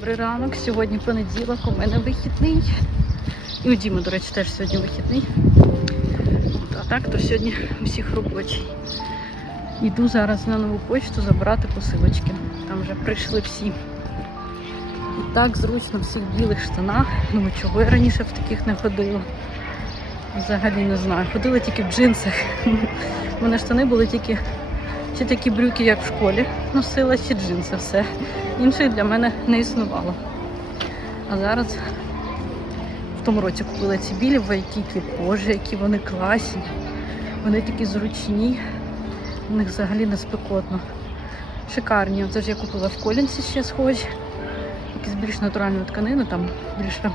ранок. Сьогодні понеділок, у мене вихідний. І у Діми, до речі, теж сьогодні вихідний. А так, то сьогодні у всіх робочий. Йду зараз на нову почту забирати посилочки. Там вже прийшли всі. І так зручно в цих білих штанах. Ну чого я раніше в таких не ходила. Взагалі не знаю. Ходила тільки в джинсах. У мене штани були тільки чи такі брюки, як в школі носила, чи джинси, все. Іншої для мене не існувало. А зараз в тому році купила ці білі вайкіки. Боже, які вони класні. Вони такі зручні, у них взагалі не спекотно. Шикарні. Оце ж я купила в Колінсі ще схожі. Якісь більш натуральної тканини, там більше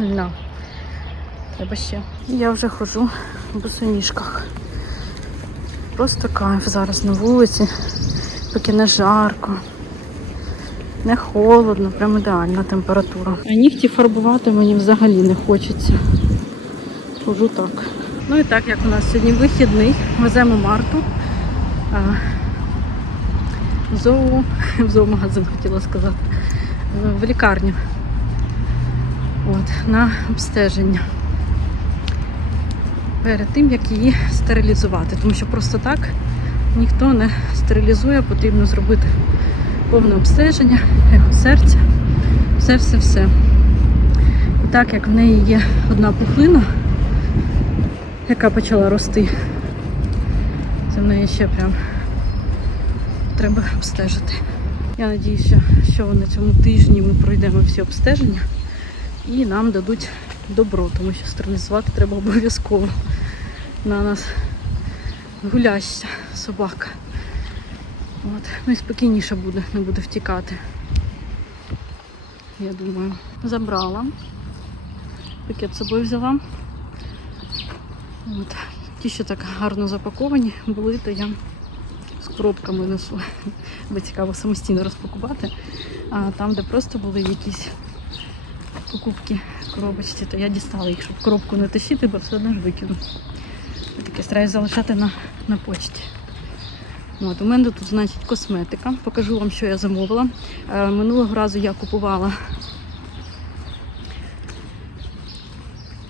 льна. Треба ще. Я вже ходжу в босоніжках. Просто кайф зараз на вулиці, поки не жарко, не холодно, прям ідеальна температура. А нігті фарбувати мені взагалі не хочеться. Хожу так. Ну і так як у нас сьогодні вихідний, веземо Марту в зоо, в зоомагазин хотіла сказати, в лікарню. От, на обстеження перед тим, як її стерилізувати. Тому що просто так ніхто не стерилізує, потрібно зробити повне обстеження, ехо серця, все-все-все. І так як в неї є одна пухлина, яка почала рости, це в неї ще прям треба обстежити. Я сподіваюся, що на цьому тижні ми пройдемо всі обстеження і нам дадуть добро, тому що стерилізувати треба обов'язково. На нас гуляща собака. От. Ну і спокійніше буде, не буде втікати. Я думаю. Забрала. Пакет з собою взяла. От. Ті, що так гарно запаковані, були, то я з коробками несу. Бо цікаво самостійно розпакувати. А там, де просто були якісь покупки коробочці, то я дістала їх, щоб коробку не тащити, бо все одно ж викину. Таке стараюсь залишати на, на почті. От, у мене тут, значить, косметика. Покажу вам, що я замовила. Е, минулого разу я купувала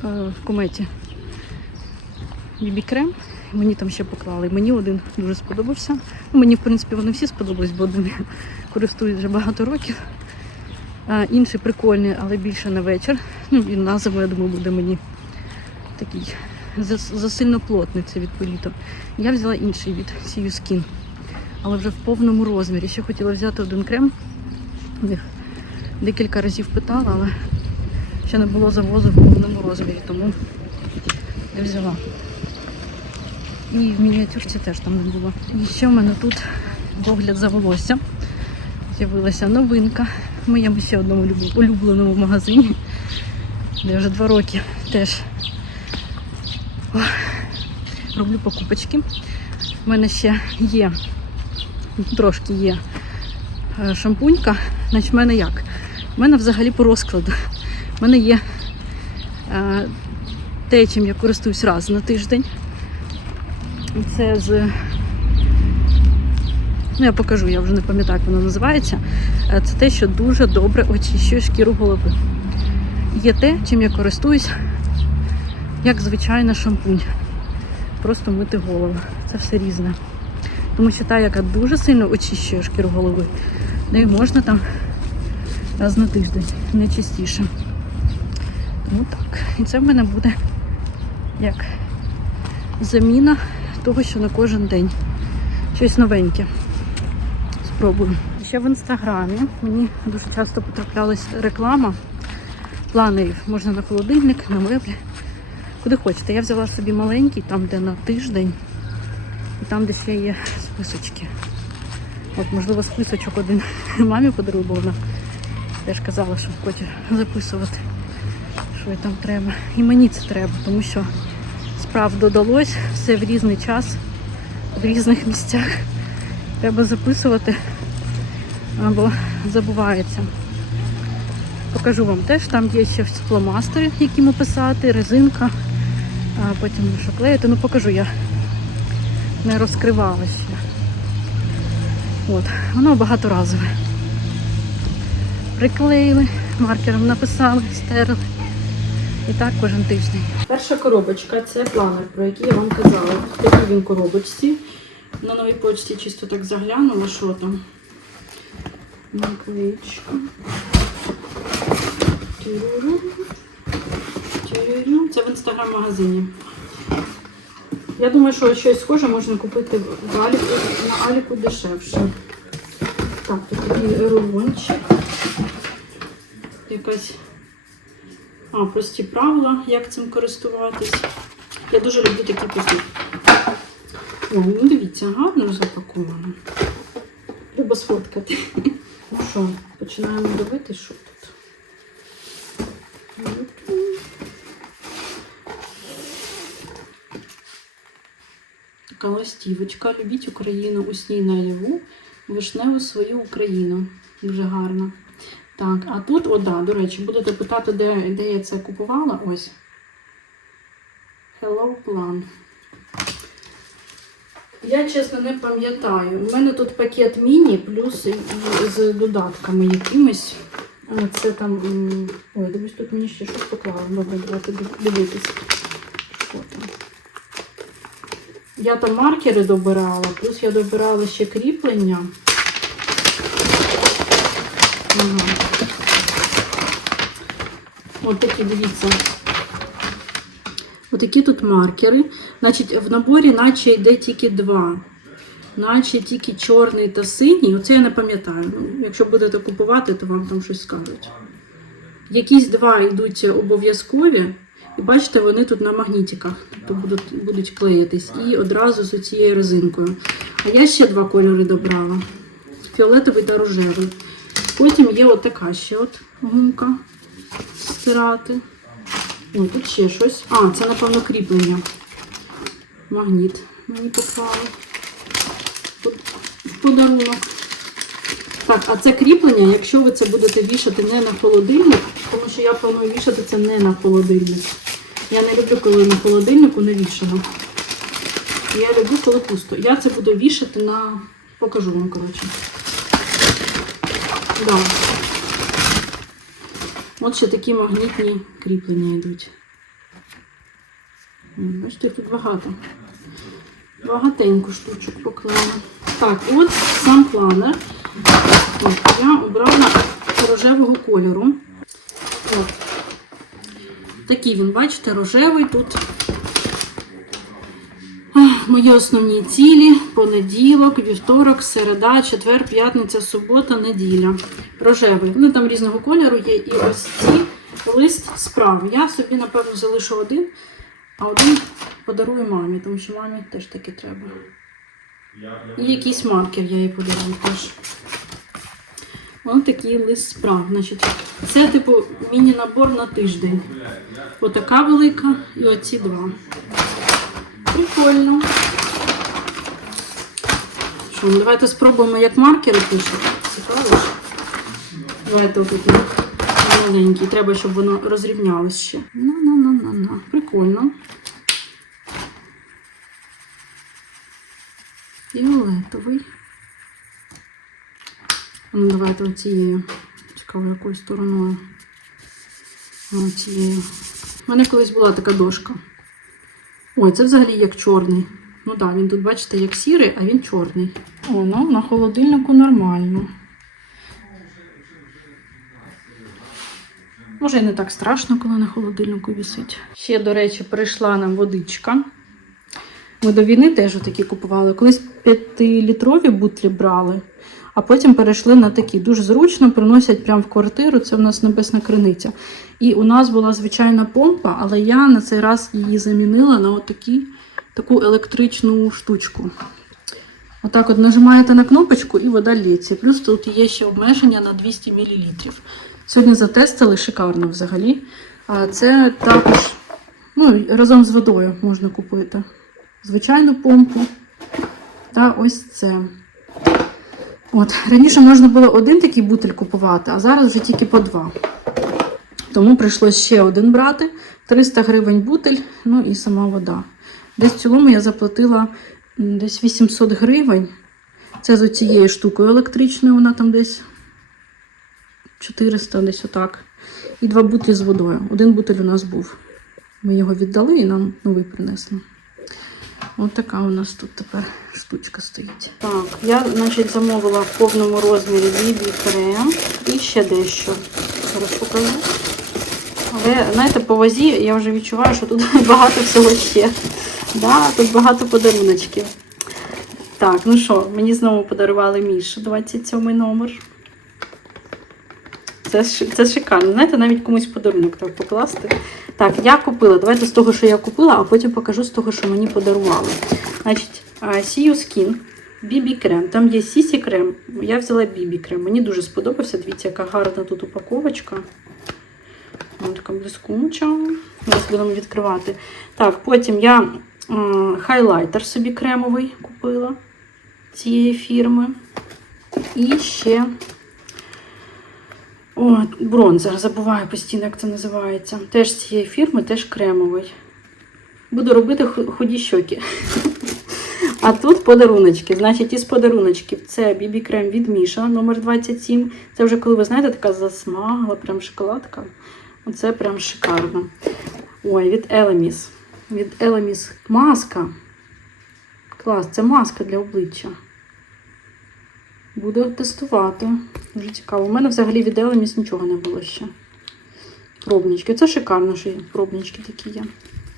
е, в кометі бібі-крем. Мені там ще поклали. Мені один дуже сподобався. Ну, Мені, в принципі, вони всі сподобались, бо один я користуюсь вже багато років. А, інший прикольний, але більше на вечір. Ну, і на я думаю, буде мені такий зас- засильно плотний це від політо. Я взяла інший від Сію Skin, але вже в повному розмірі. Ще хотіла взяти один крем. У них декілька разів питала, але ще не було завозу в повному розмірі, тому не взяла. І в мініатюрці теж там не було. І ще в мене тут догляд за волосся. З'явилася новинка в моєму ще одному люб- улюбленому магазині, де вже два роки теж роблю покупочки. У мене ще є, трошки є е, шампунька. Значить, в мене як? У мене взагалі по розкладу. У мене є е, те, чим я користуюсь раз на тиждень. Це з Ну, я покажу, я вже не пам'ятаю, як воно називається. Е, Це те, що дуже добре очищує шкіру голови. Є те, чим я користуюсь, як звичайна шампунь. Просто мити голову. Це все різне. Тому що та, яка дуже сильно очищує шкіру голови, нею можна там раз на тиждень, не частіше. Тому так. І це в мене буде як заміна того, що на кожен день. Щось новеньке спробую. Ще в інстаграмі мені дуже часто потраплялась реклама планерів. Можна на холодильник, на меблі. Куди хочете. Я взяла собі маленький, там де на тиждень, там, де ще є списочки. От, можливо, списочок один мамі подарую, бо вона теж казала, що хоче записувати, що їй там треба. І мені це треба, тому що справ додалось все в різний час, в різних місцях. Треба записувати або забувається. Покажу вам теж, там є ще фломастери, якими писати, резинка, а потім що клеїти. Ну покажу, я не розкривала ще. От, воно багаторазове. приклеїли, маркером написали, стерли. І так кожен тиждень. Перша коробочка це планер, про який я вам казала. В такій він коробочці. На новій почті чисто так заглянула, що там. Тюрюрю. Це в інстаграм-магазині. Я думаю, що щось схоже можна купити в Аліку, на Аліку дешевше. Так, тут такий рулончик. Якась. А, прості правила, як цим користуватись. Я дуже люблю такі пакети. О, ну дивіться, гарно запаковано. Треба сфоткати. Ну що, починаємо дивитися, що тут. Ластівочка. Любіть Україну у сній наяву. Вишневу свою Україну. Дуже гарно. Так, а тут, о, да, до речі, будете питати, де, де я це купувала. Ось. Hello Plan. Я чесно не пам'ятаю. У мене тут пакет міні, плюс з додатками якимись. Це там. Ой, дивись, тут мені ще щось поклали. Добре, давайте дивитися. Що там? Я там маркери добирала, плюс я добирала ще кріплення. Ага. От такі, дивіться. Отакі тут маркери. Значить, в наборі наче йде тільки два. Наче тільки чорний та синій. Оце я не пам'ятаю. Ну, якщо будете купувати, то вам там щось скажуть. Якісь два йдуть обов'язкові. І бачите, вони тут на магнітиках, тобто будуть, будуть клеїтись. І одразу з цією резинкою. А я ще два кольори добрала: фіолетовий та рожевий. Потім є от така ще от гумка стирати. О, тут ще щось. А, це, напевно, кріплення. Магніт мені поклали. Тут подарунок. Так, а це кріплення, якщо ви це будете вішати не на холодильник, тому що я планую вішати це не на холодильник. Я не люблю, коли на холодильнику не вішано. Я люблю, коли пусто. Я це буду вішати на. Покажу вам, коротше. Да. От ще такі магнітні кріплення йдуть. Бачите, тут багато. Багатенько штучок поклала. Так, от сам планер. От, я обрала рожевого кольору. От. Такий він, бачите, рожевий тут. Мої основні цілі: понеділок, вівторок, середа, четвер, п'ятниця, субота, неділя. Рожевий. Вони там різного кольору є. І ось ці лист справ. Я собі, напевно, залишу один, а один подарую мамі, тому що мамі теж таке треба. І якийсь маркер я їй подарую теж. Ось такий лист справ. Значить, це, типу, міні-набор на тиждень. Отака велика і оці два. Прикольно. Що, ну, давайте спробуємо, як маркери пишуть. Цікаво. Давайте отакі маленькі. Треба, щоб воно розрівнялось ще. На-на-на-на-на. Прикольно. Фіолетовий. Ну, давайте оцією. Цікаво, якою стороною. Оцією. У мене колись була така дошка. Ой, це взагалі як чорний. Ну так, він тут, бачите, як сірий, а він чорний. О, ну на холодильнику нормально. Може, і не так страшно, коли на холодильнику висить. Ще, до речі, прийшла нам водичка. Ми до війни теж такі купували. Колись 5-літрові бутлі брали, а потім перейшли на такі. Дуже зручно, приносять прямо в квартиру. Це в нас небесна криниця. І у нас була звичайна помпа, але я на цей раз її замінила на отакі, таку електричну штучку. Отак от нажимаєте на кнопочку і вода лється. Плюс тут є ще обмеження на 200 мл. Сьогодні затестили шикарно взагалі. А це також ну, разом з водою можна купити. Звичайну помпу. Та ось це. От. Раніше можна було один такий бутиль купувати, а зараз вже тільки по два. Тому прийшлося ще один брати. 300 гривень бутиль, ну і сама вода. Десь в цілому я заплатила десь 800 гривень. Це з цією штукою електричною, вона там десь 400 десь отак. І два бутилі з водою. Один бутиль у нас був. Ми його віддали і нам новий принесли. Така у нас тут тепер штучка стоїть. Так, я, значить, замовила в повному розмірі BB крем і ще дещо. Зараз покажу. Але, знаєте, по вазі я вже відчуваю, що тут багато всього ще. Да, тут багато подаруночків. Так, ну що, мені знову подарували Мішу 27 номер. Це, це шикарно. Знаєте, навіть комусь подарунок так покласти. Так, я купила. Давайте з того, що я купила, а потім покажу з того, що мені подарували. Значить, See You BB крем. Там є Сісі крем. Я взяла BB крем. Мені дуже сподобався. Дивіться, яка гарна тут упаковочка. Вона така блискуча. Зараз будемо відкривати. Так, потім я хайлайтер собі кремовий купила цієї фірми. І ще о, бронзер, забуваю постійно, як це називається. Теж з цієї фірми, теж кремовий. Буду робити худі щоки. А тут подаруночки. Значить, із подаруночків це BB крем від Міша номер 27. Це вже коли ви знаєте, така засмагла, прям шоколадка. Оце прям шикарно. Ой, від Elemis. Від Elemis маска. Клас, це маска для обличчя. Буду тестувати. Дуже цікаво. У мене взагалі від Elemis нічого не було ще. Пробнички. Це шикарно, що пробнички такі є.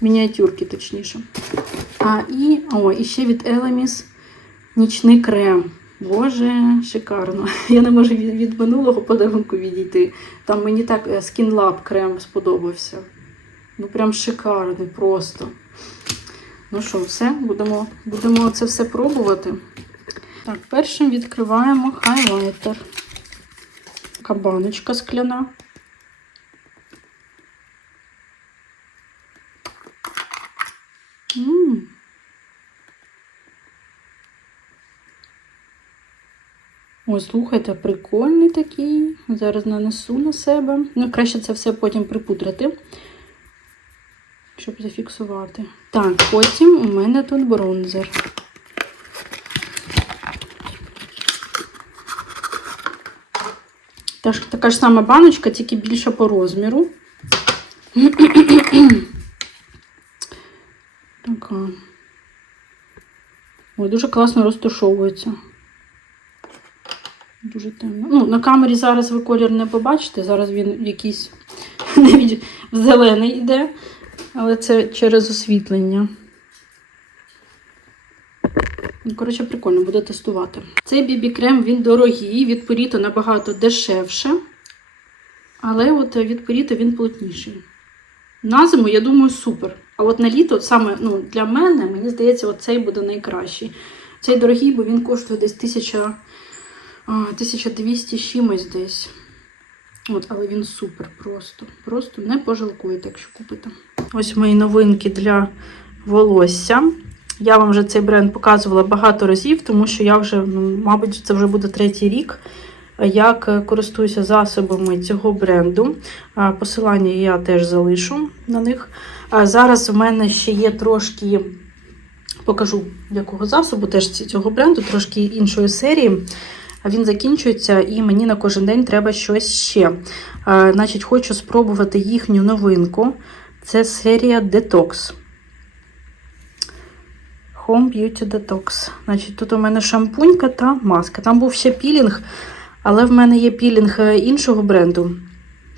Мініатюрки, точніше. А і, о, і ще від Elemis нічний крем. Боже, шикарно. Я не можу від, від минулого подарунку відійти. Там мені так е, Skin Lab крем сподобався. Ну, прям шикарний просто. Ну що, все, будемо, будемо це все пробувати. Так, першим відкриваємо хайлайтер. Така баночка скляна. Ой, слухайте, прикольний такий. Зараз нанесу на себе. Ну, краще це все потім припудрити, щоб зафіксувати. Так, потім у мене тут бронзер. Теж така ж сама баночка, тільки більша по розміру. Така. Ой, дуже класно розташовується. Дуже темно. Ну, на камері зараз ви колір не побачите. Зараз він якийсь навіть зелений йде, але це через освітлення. Коротше, прикольно, буде тестувати. Цей бібі-крем він дорогий, від Поріто набагато дешевше. Але от від Поріто він плотніший. На зиму, я думаю, супер. А от на літо, от саме ну, для мене, мені здається, цей буде найкращий. Цей дорогий, бо він коштує десь 1000, 1200 з чимось десь. От, але він супер просто. Просто не пожалкуєте, якщо купите. Ось мої новинки для волосся. Я вам вже цей бренд показувала багато разів, тому що я вже, ну, мабуть, це вже буде третій рік, як користуюся засобами цього бренду. Посилання я теж залишу на них. Зараз у мене ще є трошки, покажу якого засобу, теж цього бренду, трошки іншої серії. Він закінчується, і мені на кожен день треба щось ще. Значить, хочу спробувати їхню новинку. Це серія Detox. Home Beauty Detox. Значить, тут у мене шампунька та маска. Там був ще пілінг, але в мене є пілінг е, іншого бренду.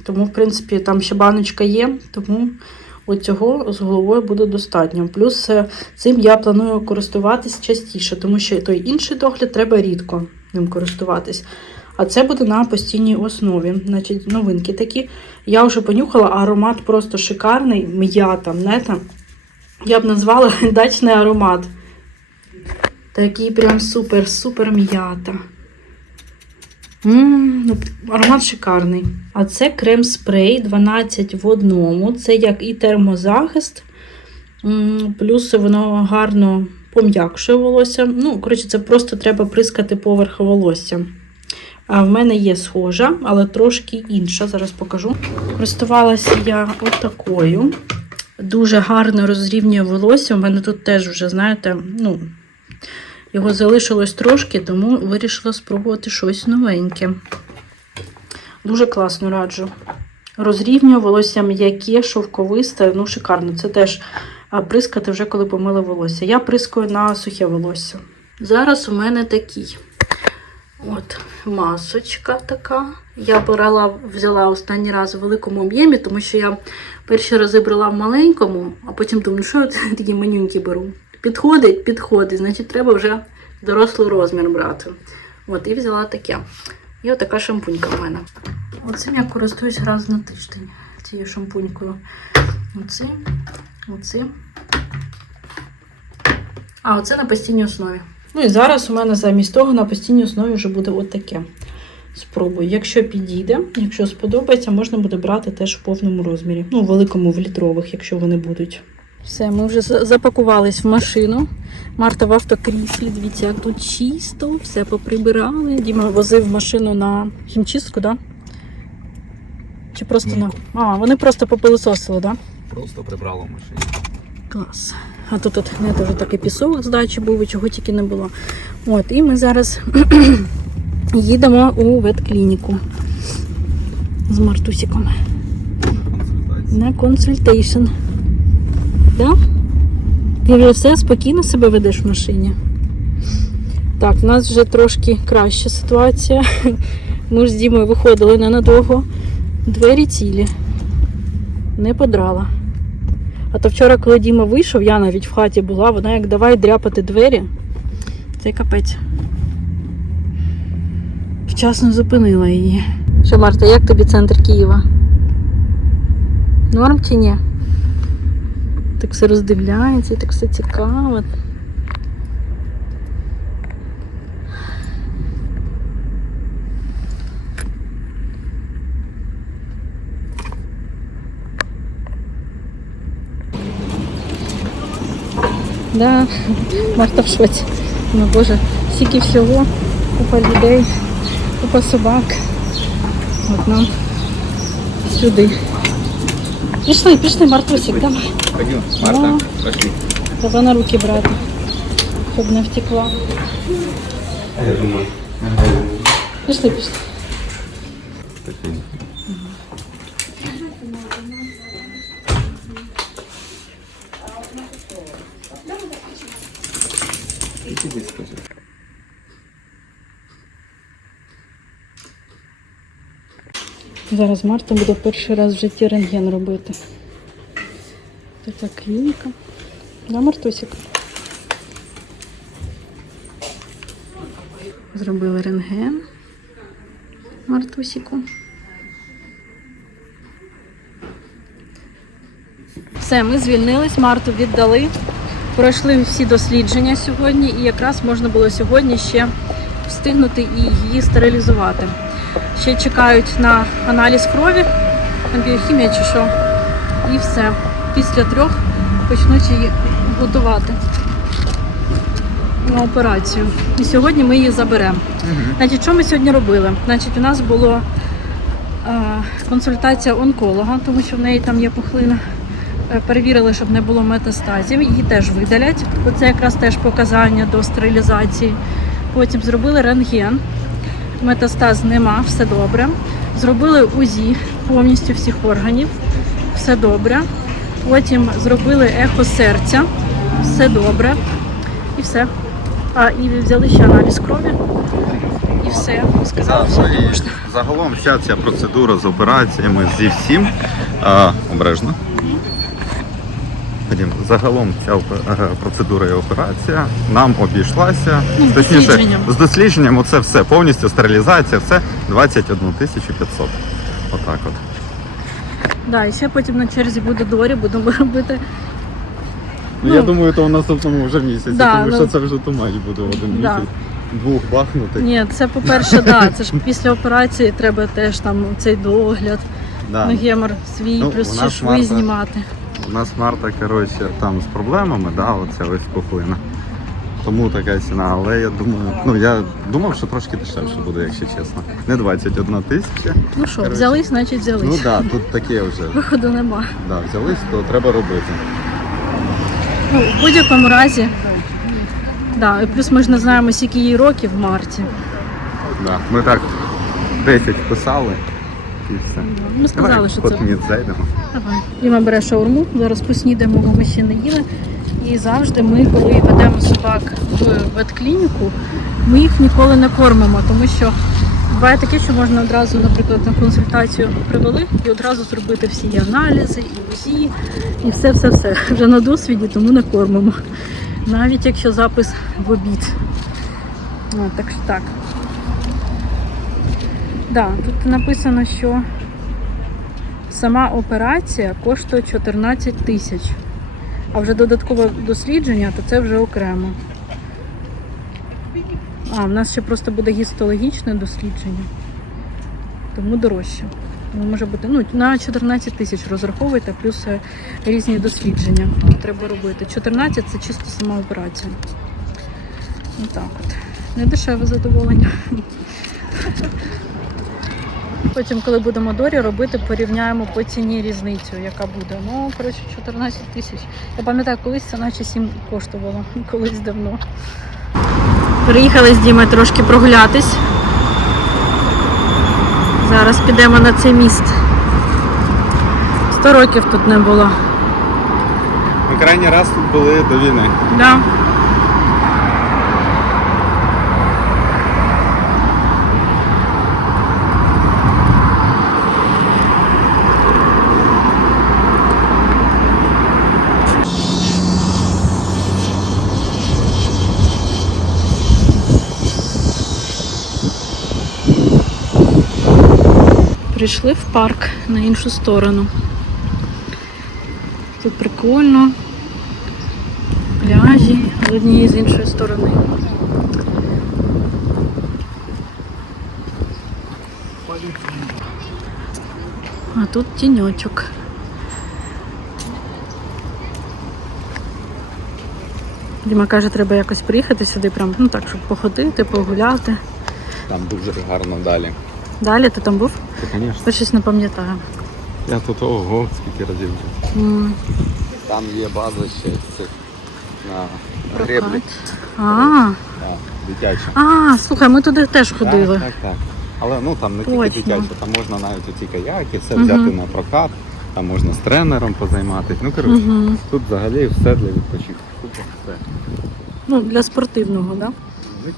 Тому, в принципі, там ще баночка є, тому оцього з головою буде достатньо. Плюс е, цим я планую користуватись частіше, тому що той інший догляд треба рідко ним користуватись. А це буде на постійній основі. Значить, новинки такі. Я вже понюхала, аромат просто шикарний, м'ята, нета. Я б назвала дачний аромат. Такий прям супер-супер м'ята. Ну, Аромат шикарний. А це крем-спрей 12 в одному. Це як і термозахист. Плюс воно гарно пом'якшує волосся. Ну, коротше, це просто треба прискати поверх волосся. А в мене є схожа, але трошки інша. Зараз покажу. Користувалася я отакою. Дуже гарно розрівнює волосся. У мене тут теж вже, знаєте, ну, його залишилось трошки, тому вирішила спробувати щось новеньке. Дуже класно раджу. Розрівнює волосся м'яке, шовковисте, ну шикарно. Це теж прискати вже коли помили волосся. Я прискаю на сухе волосся. Зараз у мене такий. От масочка така. Я брала, взяла останній раз в великому об'ємі, тому що я перші рази брала в маленькому, а потім думаю, що я такі манюнькі беру. Підходить, підходить, значить треба вже дорослий розмір брати. От, і взяла таке. І отака шампунька в мене. Оцим я користуюсь раз на тиждень цією шампунькою. Оцим, оцим. А, оце на постійній основі. Ну і зараз у мене замість того на постійній основі вже буде от таке. Спробую. Якщо підійде, якщо сподобається, можна буде брати теж в повному розмірі. Ну, в великому, в літрових, якщо вони будуть. Все, ми вже запакувались в машину. Марта в автокріслі. Дивіться, як тут чисто, все поприбирали. Діма возив машину на хімчистку, так? Да? Чи просто Ні. на. А, вони просто попилисосили, так? Да? Просто прибрало в машині. Клас. А тут от не теж такий пісок з дачі був, і чого тільки не було. От, і ми зараз їдемо у ветклініку з Консультація. на консультейшн. Да? Ти вже все спокійно себе ведеш в машині. Так, в нас вже трошки краща ситуація. Ми ж з Дімою виходили ненадовго. Двері цілі. Не подрала. А то вчора, коли Діма вийшов, я навіть в хаті була, вона як давай дряпати двері. Це капець. Вчасно зупинила її. Що, Марта, як тобі центр Києва? Норм чи ні? Так все роздивляється, так все цікаво. Да, Марта в шоці. Ну боже, стільки всього, купа людей, купа собак. От нам сюди. Пішли, пішли, Мартусик, давай. Пойдем, Марта, Марта, пошли. Треба на руки брати, щоб не втекла. Я думаю. Пішли, пішли. Зараз Марта буде перший раз в житті рентген робити. Це ця клініка. Да, Мартусик? Зробили рентген Мартусіку. Все, ми звільнились, Марту віддали. Пройшли всі дослідження сьогодні, і якраз можна було сьогодні ще встигнути і її стерилізувати. Ще чекають на аналіз крові, на біохімія чи що. І все. Після трьох почнуть її готувати на операцію. І сьогодні ми її заберемо. Значить, що ми сьогодні робили? Значить, у нас була е, консультація онколога, тому що в неї там є пухлина. Е, Перевірили, щоб не було метастазів. Її теж видалять. Оце якраз теж показання до стерилізації. Потім зробили рентген. Метастаз нема, все добре. Зробили УЗІ повністю всіх органів, все добре. Потім зробили ехо серця, все добре. І все. А, і взяли ще аналіз крові. І все. Сказали, все можна. загалом вся ця процедура з операціями зі всім а, обережно. Ходім. Загалом ця е, процедура і операція нам обійшлася. Ну, з Точніше, дослідженням. з дослідженням оце все, повністю стерилізація, все 21 тисячу 500. Отак от. Да, і ще потім на черзі буде Дорі, будемо робити. Ну, Ну, я думаю, то в наступному вже місяці, да, тому ну, що це вже тумач буде один да. місяць. Двох бахнути. Ні, це по-перше, да, це ж після операції треба теж там цей догляд, Да. ну, гемор свій, Ну, плюс у ще шви Марта- знімати. У нас Марта, коротше, там з проблемами, да, оця ось пухлина. Тому така ціна, але я думаю, ну я думав, що трошки дешевше буде, якщо чесно. Не 21 тисяча. Ну що, Коротше. взялись, значить взялись. Ну так, да, тут таке вже. Виходу нема. Да, взялись, то треба робити. Ну, в будь-якому разі. Да, і плюс ми ж не знаємо, скільки їй років в марті. Да. Ми так 10 писали, і все. Ми сказали, Давай, що це. Зайдемо. Давай. Діма бере шаурму, зараз поснідаємо, бо ми ще не їли. І завжди ми, коли ведемо собак в ветклініку, ми їх ніколи не кормимо, тому що буває таке, що можна одразу, наприклад, на консультацію привели і одразу зробити всі аналізи, і УЗІ, і все-все-все. Вже на досвіді, тому не кормимо. Навіть якщо запис в обід. От, так що так. Да, тут написано, що Сама операція коштує 14 тисяч. А вже додаткове дослідження, то це вже окремо. А, в нас ще просто буде гістологічне дослідження. Тому дорожче. Тому може бути ну, на 14 тисяч розраховуйте, плюс е, різні дослідження треба робити. 14 це чисто сама операція. Отак от. Не дешеве задоволення. Потім, коли будемо дорі робити, порівняємо по ціні різницю, яка буде. Ну, коротше, 14 тисяч. Я пам'ятаю, колись це наче 7 коштувало, колись давно. Приїхали з Дімою трошки прогулятись. Зараз підемо на цей міст. 100 років тут не було. Ми крайній раз тут були до війни. Да. Прийшли в парк на іншу сторону. Тут прикольно пляжі, з однієї з іншої сторони. А тут тіньочок. Діма каже, треба якось приїхати сюди, прям, ну так, щоб походити, погуляти. Там дуже гарно далі. Далі ти там був? Це, звісно. Я щось не пам'ятаю. Я тут ого, скільки разів вже. М, Там є база ще цих на прокат. греблі. А, Так, дитяча. а, слухай, ми туди теж ходили. Так, так, так. Але ну там не тільки Точно. дитяча, там можна навіть оці каяки, все взяти на прокат, там можна з тренером позайматися. Ну коротше, Угу. тут взагалі все для відпочинку. Все. Ну, для спортивного, так? Да?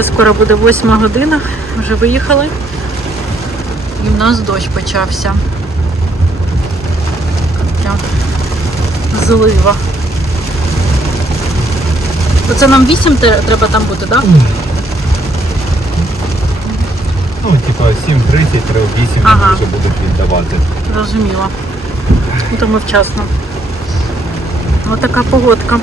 Вже скоро буде восьма година, вже виїхали. І в нас дощ почався. Прям злива. То це нам 8 треба там бути, так? Ну, типа 7.30, 8 Ага. вже будуть віддавати. Зрозуміло. Ну, То ми вчасно. Ось така погодка.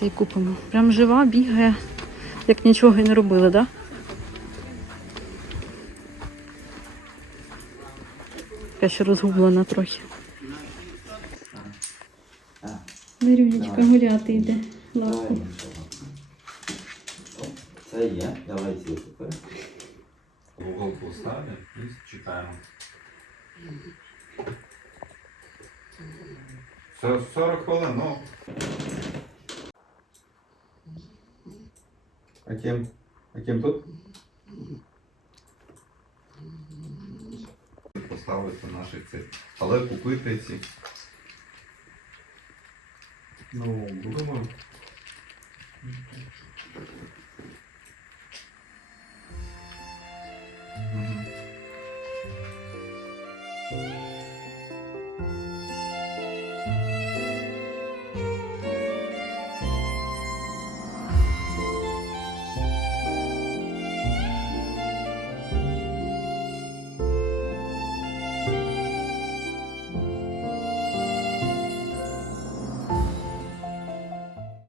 Зараз і купимо. Прям жива, бігає, як нічого і не робили, так? Да? Я ще розгублена трохи. Вирюнечка гуляти йде. Лапку. Це є. Давай ці тепер. Google поставимо і читаємо. Це 40 хвилин, ну. А ким? А ким тут? Поставити наших цих. Але купити ці. Ну, будемо. Мгм.